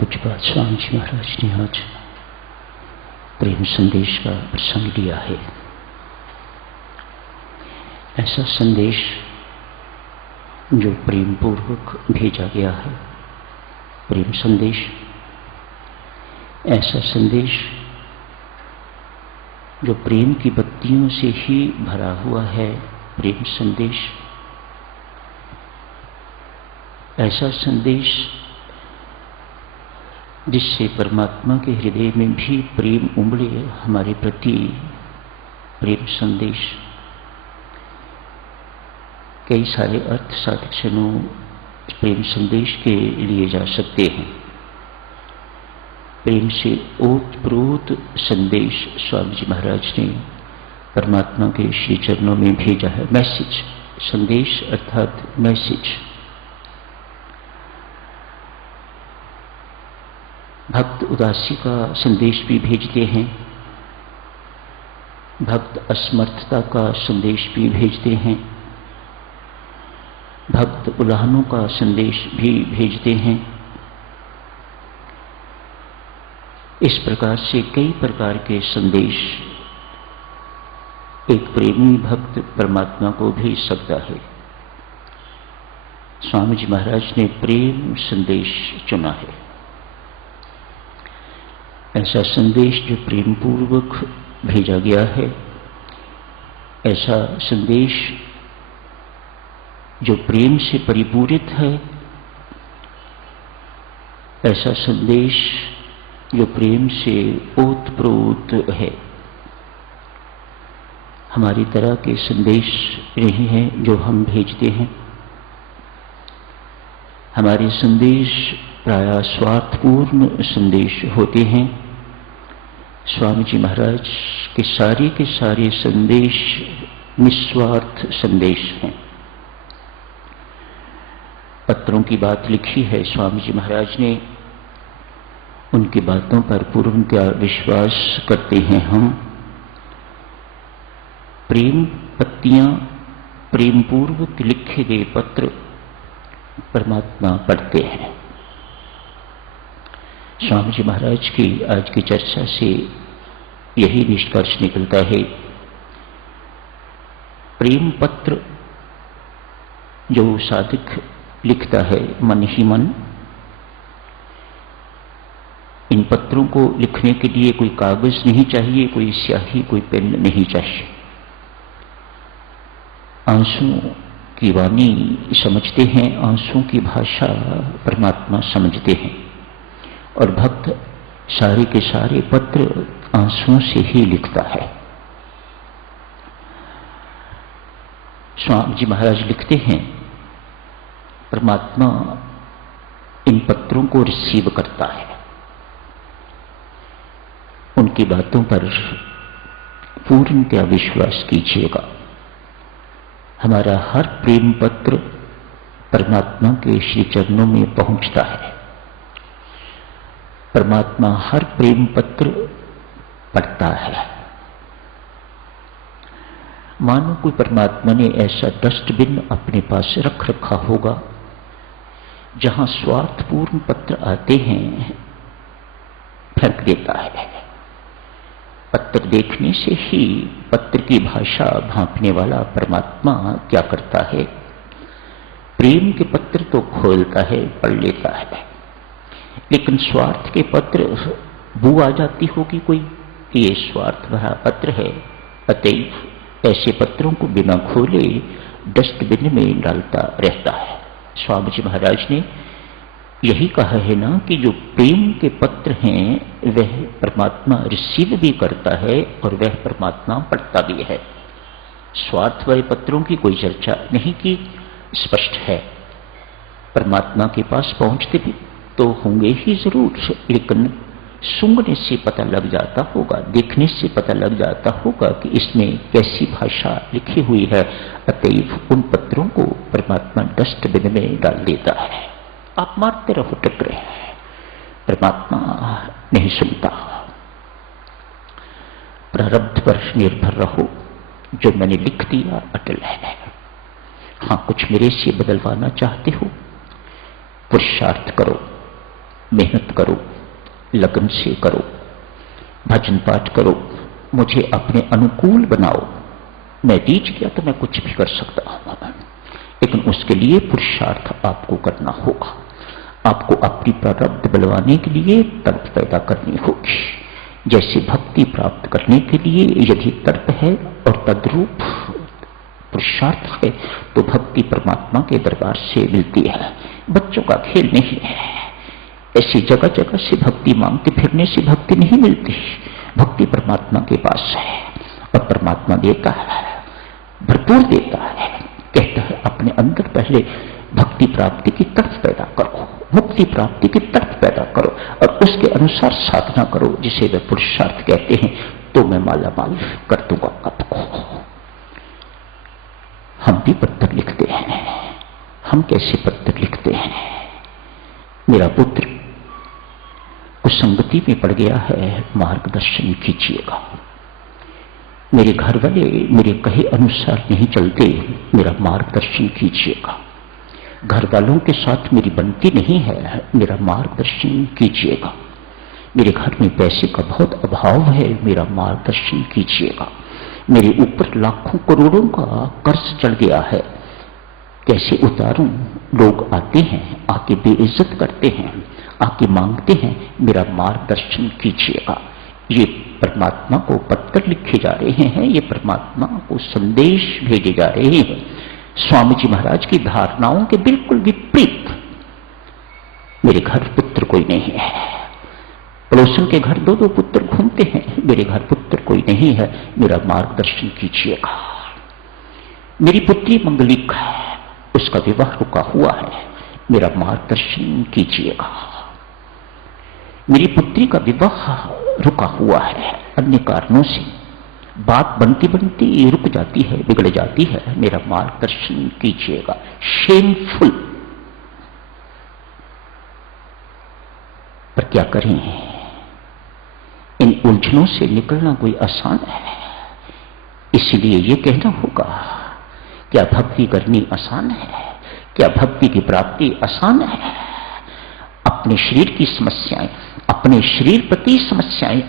पूज्यपाद स्वामी जी महाराज ने आज प्रेम संदेश का प्रसंग लिया है। ऐसा संदेश जो प्रेम पूर्वक भेजा गया है, प्रेम संदेश। ऐसा संदेश जो प्रेम की बत्तियों से ही भरा हुआ है, प्रेम संदेश। ऐसा संदेश जिससे परमात्मा के हृदय में भी प्रेम उमड़े हमारे प्रति, प्रेम संदेश। कई सारे अर्थ साधकों प्रेम संदेश के लिए जा सकते हैं। प्रेम से ओतप्रोत संदेश स्वामी जी महाराज ने परमात्मा के श्री चरणों में भेजा है। मैसेज, संदेश अर्थात मैसेज। भक्त उदासी का संदेश भी भेजते हैं, भक्त असमर्थता का संदेश भी भेजते हैं, भक्त उल्हानों का संदेश भी भेजते हैं। इस प्रकार से कई प्रकार के संदेश एक प्रेमी भक्त परमात्मा को भेज सकता है। स्वामी जी महाराज ने प्रेम संदेश चुना है। ऐसा संदेश जो प्रेम पूर्वक भेजा गया है, ऐसा संदेश जो प्रेम से परिपूरित है, ऐसा संदेश जो प्रेम से ओतप्रोत है। हमारी तरह के संदेश नहीं हैं जो हम भेजते हैं। हमारे संदेश प्रायः स्वार्थपूर्ण संदेश होते हैं। स्वामी जी महाराज के सारे संदेश निस्वार्थ संदेश हैं। पत्रों की बात लिखी है स्वामी जी महाराज ने, उनकी बातों पर पूर्णतया विश्वास करते हैं हम। प्रेम पत्तियां, प्रेम पूर्वक लिखे गए पत्र परमात्मा पढ़ते हैं। स्वामी जी महाराज की आज की चर्चा से यही निष्कर्ष निकलता है। प्रेम पत्र जो साधक लिखता है मन ही मन, इन पत्रों को लिखने के लिए कोई कागज नहीं चाहिए, कोई स्याही, कोई पेन नहीं चाहिए। आंसुओं की वाणी समझते हैं, आंसुओं की भाषा परमात्मा समझते हैं, और भक्त सारे के सारे पत्र आंसुओं से ही लिखता है। स्वामी जी महाराज लिखते हैं, परमात्मा इन पत्रों को रिसीव करता है। उनकी बातों पर पूर्णतया विश्वास कीजिएगा। हमारा हर प्रेम पत्र परमात्मा के श्री चरणों में पहुंचता है। परमात्मा हर प्रेम पत्र पढ़ता है। मानो कोई परमात्मा ने ऐसा डस्टबिन अपने पास रख रखा होगा जहां स्वार्थपूर्ण पत्र आते हैं, फेंक देता है। पत्र देखने से ही पत्र की भाषा भांपने वाला परमात्मा क्या करता है, प्रेम के पत्र तो खोलता है, पढ़ लेता है। लेकिन स्वार्थ के पत्र बू आ जाती होगी कोई कि ये स्वार्थ भरा पत्र है, अतएव ऐसे पत्रों को बिना खोले डस्टबिन में डालता रहता है। स्वामी जी महाराज ने यही कहा है ना कि जो प्रेम के पत्र हैं वह परमात्मा रिसीव भी करता है और वह परमात्मा पढ़ता भी है। स्वार्थ वाले पत्रों की कोई चर्चा नहीं की, स्पष्ट है। परमात्मा के पास पहुंचते भी तो होंगे ही जरूर, लेकिन सूंघने से पता लग जाता होगा, देखने से पता लग जाता होगा कि इसमें कैसी भाषा लिखी हुई है। अतएव उन पत्रों को परमात्मा डस्टबिन में डाल देता है। आप मारते रहो, टकरे, परमात्मा नहीं सुनता। प्रारब्ध पर निर्भर रहो, जो मैंने लिख दिया अटल है। हाँ, कुछ मेरे से बदलवाना चाहते हो, पुरुषार्थ करो, मेहनत करो, लगन से करो, भजन पाठ करो, मुझे अपने अनुकूल बनाओ। मैं रीझ गया तो मैं कुछ भी कर सकता हूं, लेकिन उसके लिए पुरुषार्थ आपको करना होगा। आपको अपनी प्रारब्ध बलवाने के लिए तर्क पैदा करनी होगी। जैसे भक्ति प्राप्त करने के लिए यदि तर्क है और तद्रूप पुरुषार्थ है तो भक्ति परमात्मा के दरबार से मिलती है, बच्चों का खेल नहीं है। ऐसी जगह जगह से भक्ति मांगते फिरने से भक्ति नहीं मिलती। भक्ति परमात्मा के पास है और परमात्मा देता है, भरपूर देता है। कहता है अपने अंदर पहले भक्ति प्राप्ति की तर्क पैदा करो, मुक्ति प्राप्ति की तर्क पैदा करो और उसके अनुसार साधना करो, जिसे वे पुरुषार्थ कहते हैं। तो मैं माला माल कर दूंगा आपको। हम भी पत्र लिखते हैं। हम कैसे पत्र लिखते हैं? मेरा पुत्र कुसंगति में पड़ गया है, मार्गदर्शन कीजिएगा। मेरे घर वाले मेरे कहे अनुसार नहीं चलते, मेरा मार्गदर्शन कीजिएगा। घर वालों के साथ मेरी बनती नहीं है, मेरा मार्गदर्शन कीजिएगा। मेरे घर में पैसे का बहुत अभाव है, मेरा मार्गदर्शन कीजिएगा। मेरे ऊपर लाखों करोड़ों का कर्ज चढ़ गया है, कैसे उतारूं? लोग आते हैं, आके बेइज्जत करते हैं, आके मांगते हैं, मेरा मार्गदर्शन कीजिएगा। ये परमात्मा को पत्र लिखे जा रहे हैं, ये परमात्मा को संदेश भेजे जा रहे हैं। स्वामी जी महाराज की धारणाओं के बिल्कुल विपरीत। मेरे घर पुत्र कोई नहीं है। पड़ोसन के घर दो दो पुत्र घूमते हैं, मेरे घर पुत्र कोई नहीं है, मेरा मार्गदर्शन कीजिएगा। मेरी पुत्री मंगलिक है, उसका विवाह रुका हुआ है, मेरा मार्गदर्शन कीजिएगा। मेरी पुत्री का विवाह रुका हुआ है अन्य कारणों से, बात बनती बनती रुक जाती है, बिगड़ जाती है, मेरा मार्गदर्शन कीजिएगा। शेमफुल। पर क्या करें? इन उलझनों से निकलना कोई आसान है। इसलिए ये कहना होगा, क्या भक्ति करनी आसान है? क्या भक्ति की प्राप्ति आसान है? अपने शरीर की समस्याएं, अपने शरीर प्रति समस्याएं,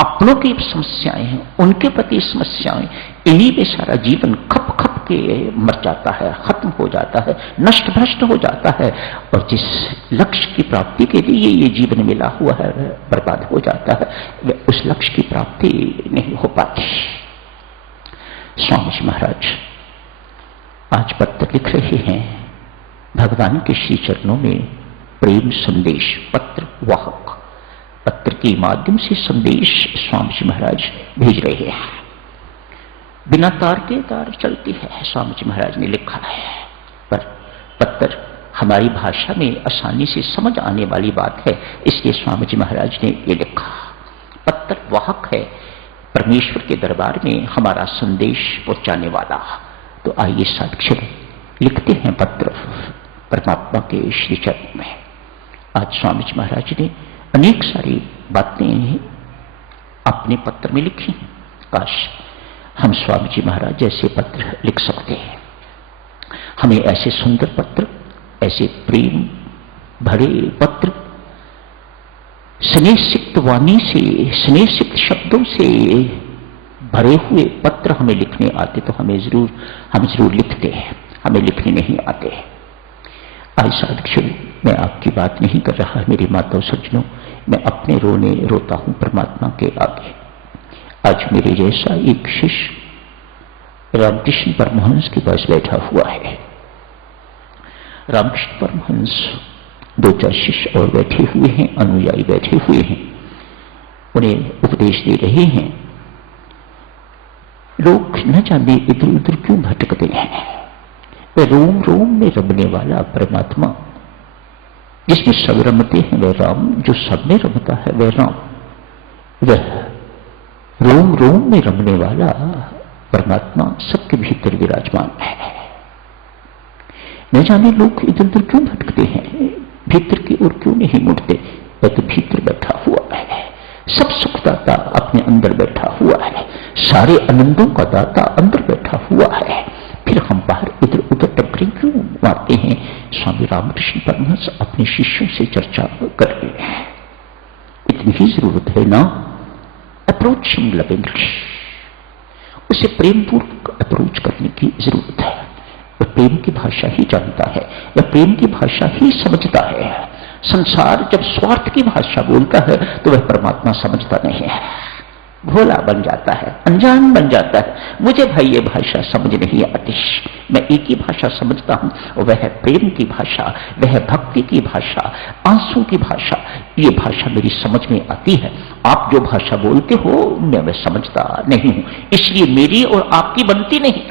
अपनों की समस्याएं, उनके प्रति समस्याएं, इन्हीं में सारा जीवन खप खप के मर जाता है, खत्म हो जाता है, नष्ट भ्रष्ट हो जाता है। और जिस लक्ष्य की प्राप्ति के लिए ये जीवन मिला हुआ है बर्बाद हो जाता है, वह उस लक्ष्य की प्राप्ति नहीं हो पाती। स्वामी जी महाराज आज पत्र लिख रहे हैं, भगवान के श्री चरणों में प्रेम संदेश, पत्र वाहक, पत्र के माध्यम से संदेश स्वामी जी महाराज भेज रहे हैं। बिना तार के तार चलती है, स्वामी जी महाराज ने लिखा है। पर पत्र हमारी भाषा में आसानी से समझ आने वाली बात है, इसलिए स्वामी जी महाराज ने ये लिखा। पत्र वाहक है, परमेश्वर के दरबार में हमारा संदेश पहुंचाने वाला। तो आइए साक्षर लिखते हैं पत्र परमात्मा के श्री चरण में। आज स्वामी जी महाराज ने अनेक सारी बातें अपने पत्र में लिखी। काश हम स्वामी जी महाराज जैसे पत्र लिख सकते हैं। हमें ऐसे सुंदर पत्र, ऐसे प्रेम भरे पत्र, स्नेहसिक्त वाणी से, स्नेहसिक्त शब्दों से भरे हुए पत्र हमें लिखने आते तो हम जरूर लिखते हैं। हमें लिखने नहीं आते हैं। आज साधक, मैं आपकी बात नहीं कर रहा, मेरी माताओं सज्जनों, मैं अपने रोने रोता हूं परमात्मा के आगे। आज मेरे जैसा एक शिष्य रामकृष्ण परमहंस के पास बैठा हुआ है। रामकृष्ण परमहंस, दो चार शिष्य और बैठे हुए हैं, अनुयायी बैठे हुए हैं, उन्हें उपदेश दे रहे हैं। लोग न जाने इधर उधर क्यों भटकते हैं। वह रोम रोम में रमने वाला परमात्मा, जिसमें सब रमते हैं वह राम, जो सब में रमता है वह राम, वह रोम रोम में रमने वाला परमात्मा सबके भीतर विराजमान है। न जाने लोग इधर उधर क्यों भटकते हैं, भीतर की ओर क्यों नहीं मुड़ते। वह तो भीतर बैठा हुआ है, सब सुखदाता अपने अंदर बैठा हुआ है, सारे आनंदों का दाता अंदर बैठा हुआ है। फिर हम बाहर इधर उधर टकरे क्यों मारते हैं। स्वामी रामकृष्ण परमहंस अपने शिष्यों से चर्चा कर रहे हैं। इतनी ही जरूरत है ना, अप्रोचिंग लविंगली, उसे प्रेम पूर्वक अप्रोच करने की जरूरत है। वह प्रेम की भाषा ही जानता है, वह प्रेम की भाषा ही समझता है। संसार जब स्वार्थ की भाषा बोलता है तो वह परमात्मा समझता नहीं है, भोला बन जाता है, अनजान बन जाता है। मुझे भाई ये भाषा समझ नहीं आती, मैं एक ही भाषा समझता हूं, वह है प्रेम की भाषा, वह है भक्ति की भाषा, आंसू की भाषा। ये भाषा मेरी समझ में आती है। आप जो भाषा बोलते हो मैं वह समझता नहीं हूं, इसलिए मेरी और आपकी बनती नहीं।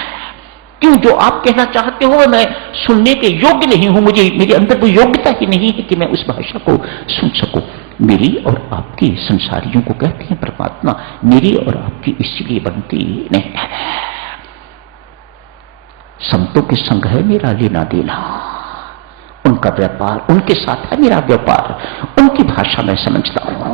क्यों? जो आप कहना चाहते हो मैं सुनने के योग्य नहीं हूं, मुझे मेरे अंदर वो योग्यता ही नहीं है कि मैं उस भाषा को सुन सकूं। मेरी और आपकी, संसारियों को कहते हैं परमात्मा, मेरी और आपकी इसलिए बनती नहीं है। संतों के संग है मेरा लेना देना, उनका व्यापार, उनके साथ है मेरा व्यापार, उनकी भाषा मैं समझता हूं।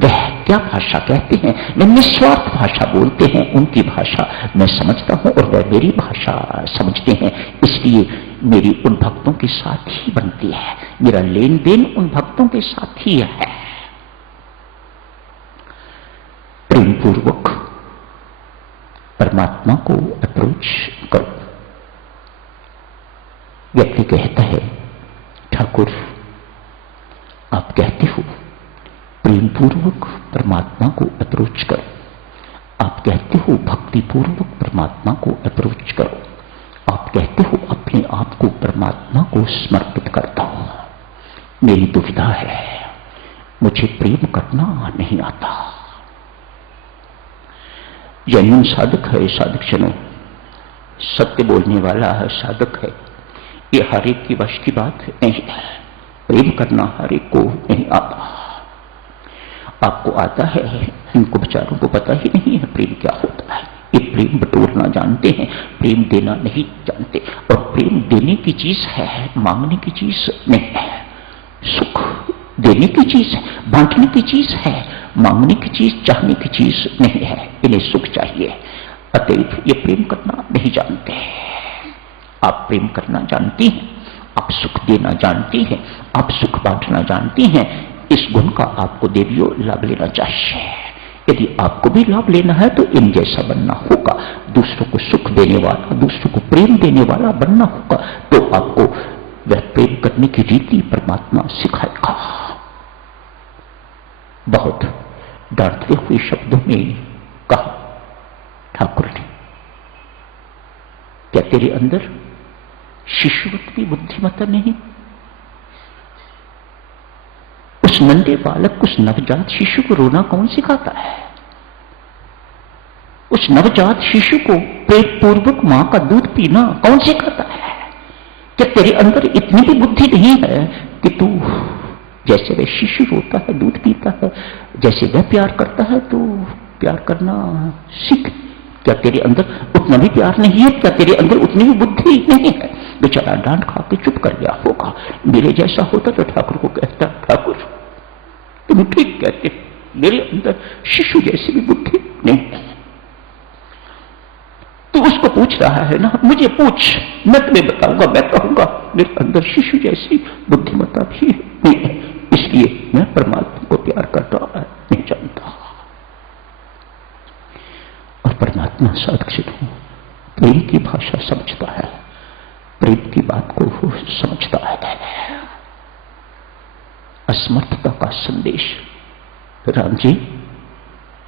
वह क्या भाषा कहते हैं, वह निस्वार्थ भाषा बोलते हैं, उनकी भाषा मैं समझता हूं और वह मेरी भाषा समझते हैं। इसलिए मेरी उन भक्तों के साथ ही बनती है, मेरा लेन देन उन भक्तों के साथ ही है। प्रेम पूर्वक परमात्मा को अप्रोच करो। व्यक्ति कहता है, ठाकुर आप कहते हो प्रेम पूर्वक परमात्मा को अप्रोच करो, आप कहते हो भक्ति पूर्वक परमात्मा को अप्रोच करो, आप कहते हो अपने आप को परमात्मा को समर्पित करता हूं। मेरी दुविधा है, मुझे प्रेम करना नहीं आता। जेन्युइन साधक है, साधक जनो, सत्य बोलने वाला है, साधक है, ये हर एक की वश की बात नहीं है। प्रेम करना हर एक को नहीं आता। आपको आता है, इनको बेचारों को पता ही नहीं है प्रेम क्या होता है। ये प्रेम बटोरना जानते हैं, प्रेम देना नहीं जानते। और प्रेम देने की चीज है, मांगने की चीज नहीं है। सुख देने की चीज है, बांटने की चीज है, मांगने की चीज, चाहने की चीज नहीं है। इन्हें सुख चाहिए, अतएव ये प्रेम करना नहीं जानते। आप प्रेम करना जानती हैं, आप सुख देना जानती हैं, आप सुख बांटना जानती हैं। इस गुण का आपको देवियों लाभ लेना चाहिए। यदि आपको भी लाभ लेना है तो इन जैसा बनना होगा, दूसरों को सुख देने वाला, दूसरों को प्रेम देने वाला बनना होगा। तो आपको वह प्रेम करने की रीति परमात्मा सिखाएगा। बहुत डरते हुए शब्दों में कहा ठाकुर ने, क्या तेरे अंदर शिशुवत की बुद्धिमत्ता नहीं? उस नन्हे बालक, उस नवजात शिशु को रोना कौन सिखाता है? उस नवजात शिशु को प्रेम पूर्वक मां का दूध पीना कौन सिखाता है? क्या तेरे अंदर इतनी भी बुद्धि नहीं है कि तू जैसे वह शिशु रोता है, दूध पीता है, जैसे वह प्यार करता है तो प्यार करना सीख? क्या तेरे अंदर उतना भी प्यार नहीं है? क्या तेरे अंदर उतनी भी बुद्धि नहीं है? बेचारा डांट खा के चुप कर गया होगा। मेरे जैसा होता तो ठाकुर को कहता, ठाकुर तुम ठीक कहते, मेरे अंदर शिशु जैसी भी बुद्धि नहीं है। तो उसको पूछ रहा है ना, मुझे पूछ, मैं तुम्हें बताऊंगा, मैं कहूंगा मेरे अंदर शिशु जैसी बुद्धिमत्ता भी नहीं है, इसलिए मैं परमात्मा को प्यार करता नहीं जानता। और परमात्मा साक्षी हूं, प्रेम की भाषा समझता है, प्रेम की बात को समझता है। असमर्थता का संदेश, राम जी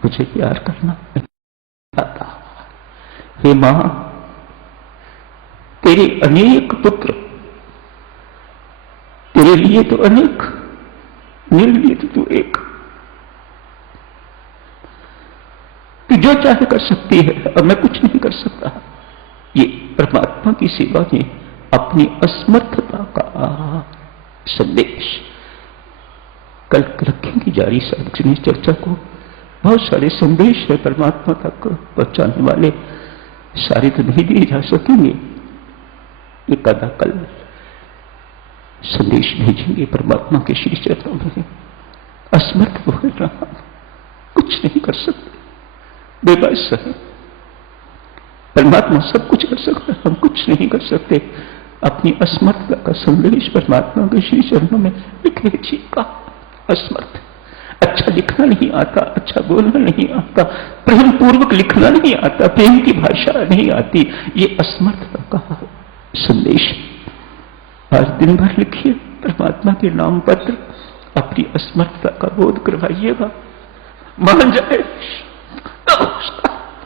मुझे प्यार करना नहीं आता। हे मां, तेरे अनेक पुत्र, तेरे लिए तो अनेक, मेरे लिए तो तू एक। तू जो चाहे कर सकती है और मैं कुछ नहीं कर सकता। ये परमात्मा की सेवा में अपनी असमर्थता का संदेश। कल रखेंगे जारी सार्वजनिक चर्चा को। बहुत सारे संदेश है परमात्मा तक पहुंचाने वाले, सारे तो नहीं दिए जा सकेंगे। एक आधा कल संदेश भेजेंगे परमात्मा के श्री चरणों में। असमर्थ हो रहा, कुछ नहीं कर सकते, बेबस है। परमात्मा सब कुछ कर सकता है, हम कुछ नहीं कर सकते। अपनी असमर्थता का संदेश परमात्मा के श्री चरणों में लिख लीजिएगा। असमर्थ, अच्छा लिखना नहीं आता, अच्छा बोलना नहीं आता, प्रेम पूर्वक लिखना नहीं आता, प्रेम की भाषा नहीं आती, ये असमर्थता का संदेश। आज दिन भर लिखिए परमात्मा के नाम पत्र, अपनी असमर्थता का बोध करवाइएगा। मान जाए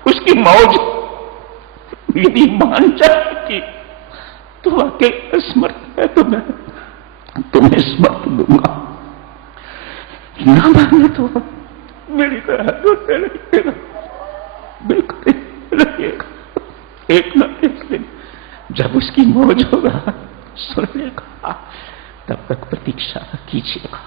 उसकी मौज, यदि मान जाएगी तो वाकई असमर्थ है तो मैं तुम्हें समर्थ दूंगा, ना माने तो मेरी तरह रोते रहिएगा, बिल्कुल रहिएगा। एक न एक दिन जब उसकी मौज होगा सुन लेगा, तब तक प्रतीक्षा कीजिएगा।